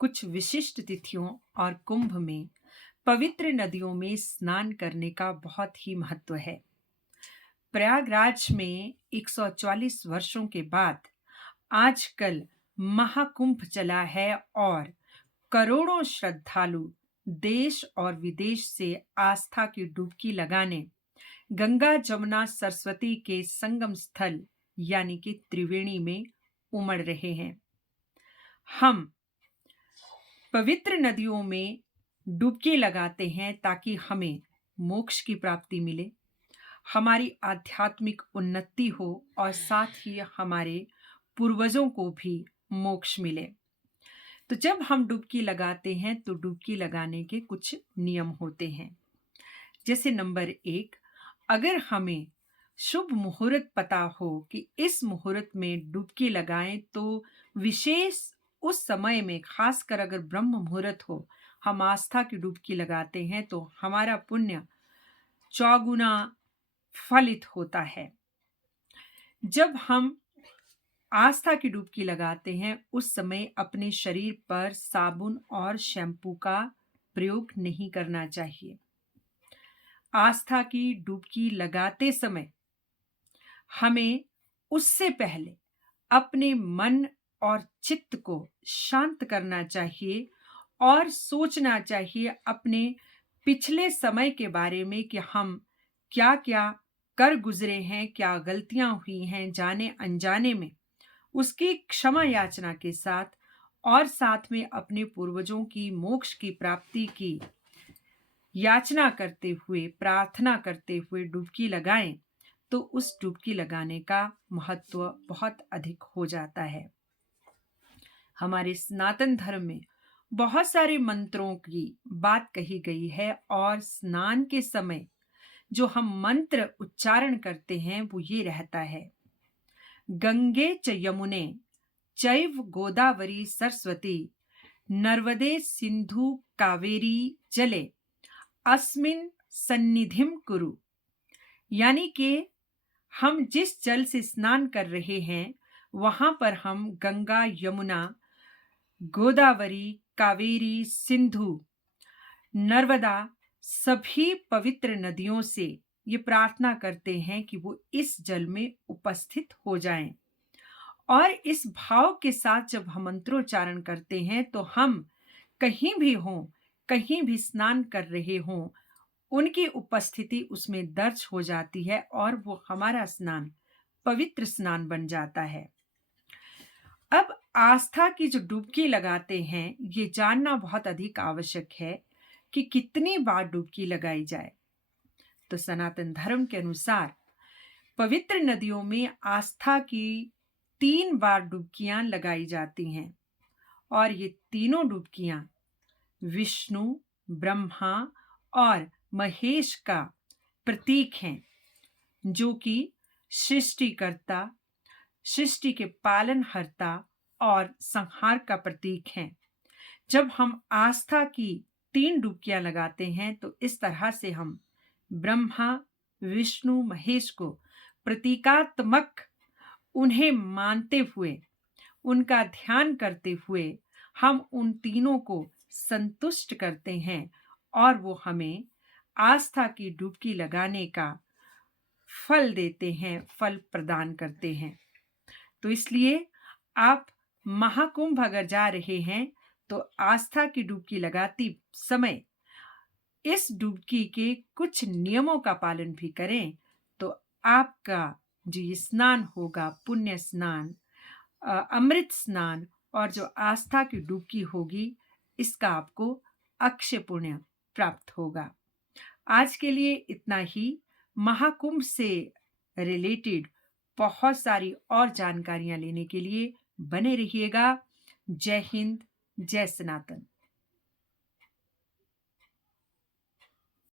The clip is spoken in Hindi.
कुछ विशिष्ट तिथियों और कुंभ में पवित्र नदियों में स्नान करने का बहुत ही महत्व है। प्रयागराज में 144 वर्षों के बाद आजकल महाकुंभ चला है और करोड़ों श्रद्धालु देश और विदेश से आस्था की डुबकी लगाने गंगा जमुना सरस्वती के संगम स्थल यानी कि त्रिवेणी में उमड़ रहे हैं। हम पवित्र नदियों में डुबकी लगाते हैं ताकि हमें मोक्ष की प्राप्ति मिले, हमारी आध्यात्मिक उन्नति हो और साथ ही हमारे पूर्वजों को भी मोक्ष मिले। तो जब हम डुबकी लगाते हैं तो डुबकी लगाने के कुछ नियम होते हैं। जैसे नंबर 1, अगर हमें शुभ मुहूर्त पता हो कि इस मुहूर्त में डुबकी लगाएं तो विशेष उस समय में, खासकर अगर ब्रह्म मुहूर्त हो, हम आस्था की डुबकी लगाते हैं तो हमारा पुण्य चौगुना फलित होता है। जब हम आस्था की डुबकी लगाते हैं उस समय अपने शरीर पर साबुन और शैम्पू का प्रयोग नहीं करना चाहिए। आस्था की डुबकी लगाते समय हमें उससे पहले अपने मन और चित्त को शांत करना चाहिए और सोचना चाहिए अपने पिछले समय के बारे में कि हम क्या-क्या कर गुजरे हैं, क्या गलतियां हुई हैं जाने अनजाने में, उसकी क्षमा याचना के साथ और साथ में अपने पूर्वजों की मोक्ष की प्राप्ति की याचना करते हुए, प्रार्थना करते हुए डुबकी लगाएं तो उस डुबकी लगाने का महत्व बहुत अधिक हो जाता है। हमारे सनातन धर्म में बहुत सारे मंत्रों की बात कही गई है और स्नान के समय जो हम मंत्र उच्चारण करते हैं वो ये रहता है: गंगे च यमुने चैव गोदावरी सरस्वती नर्मदे सिंधु कावेरी जले अस्मिन् सन्निधिं कुरु। यानी कि हम जिस जल से स्नान कर रहे हैं वहां पर हम गंगा, यमुना, गोदावरी, कावेरी, सिंधु, नर्मदा सभी पवित्र नदियों से ये प्रार्थना करते हैं कि वो इस जल में उपस्थित हो जाएं। और इस भाव के साथ जब हम मंत्रोच्चारण करते हैं तो हम कहीं भी हों, कहीं भी स्नान कर रहे हों, उनकी उपस्थिति उसमें दर्ज हो जाती है और वो हमारा स्नान पवित्र स्नान बन जाता है। अब आस्था की जो डुबकी लगाते हैं, ये जानना बहुत अधिक आवश्यक है कि कितनी बार डुबकी लगाई जाए। तो सनातन धर्म के अनुसार पवित्र नदियों में आस्था की 3 बार डुबकियां लगाई जाती हैं और ये तीनों डुबकियां विष्णु, ब्रह्मा और महेश का प्रतीक हैं, जो कि सृष्टिकर्ता, सृष्टि के पालनहर्ता और संहार का प्रतीक हैं। जब हम आस्था की 3 डुबकियां लगाते हैं तो इस तरह से हम ब्रह्मा, विष्णु, महेश को प्रतीकात्मक उन्हें मानते हुए, उनका ध्यान करते हुए हम उन तीनों को संतुष्ट करते हैं और वो हमें आस्था की डुबकी लगाने का फल देते हैं, फल प्रदान करते हैं। तो इसलिए आप महाकुंभ अगर जा रहे हैं तो आस्था की डुबकी लगाती समय इस डुबकी के कुछ नियमों का पालन भी करें तो आपका जो ये स्नान होगा, पुण्य स्नान, अमृत स्नान और जो आस्था की डुबकी होगी, इसका आपको अक्षय पुण्य प्राप्त होगा। आज के लिए इतना ही। महाकुंभ से रिलेटेड बहुत सारी और जानकारियां लेने के लिए बने रहिएगा। जय हिंद, जय सनातन।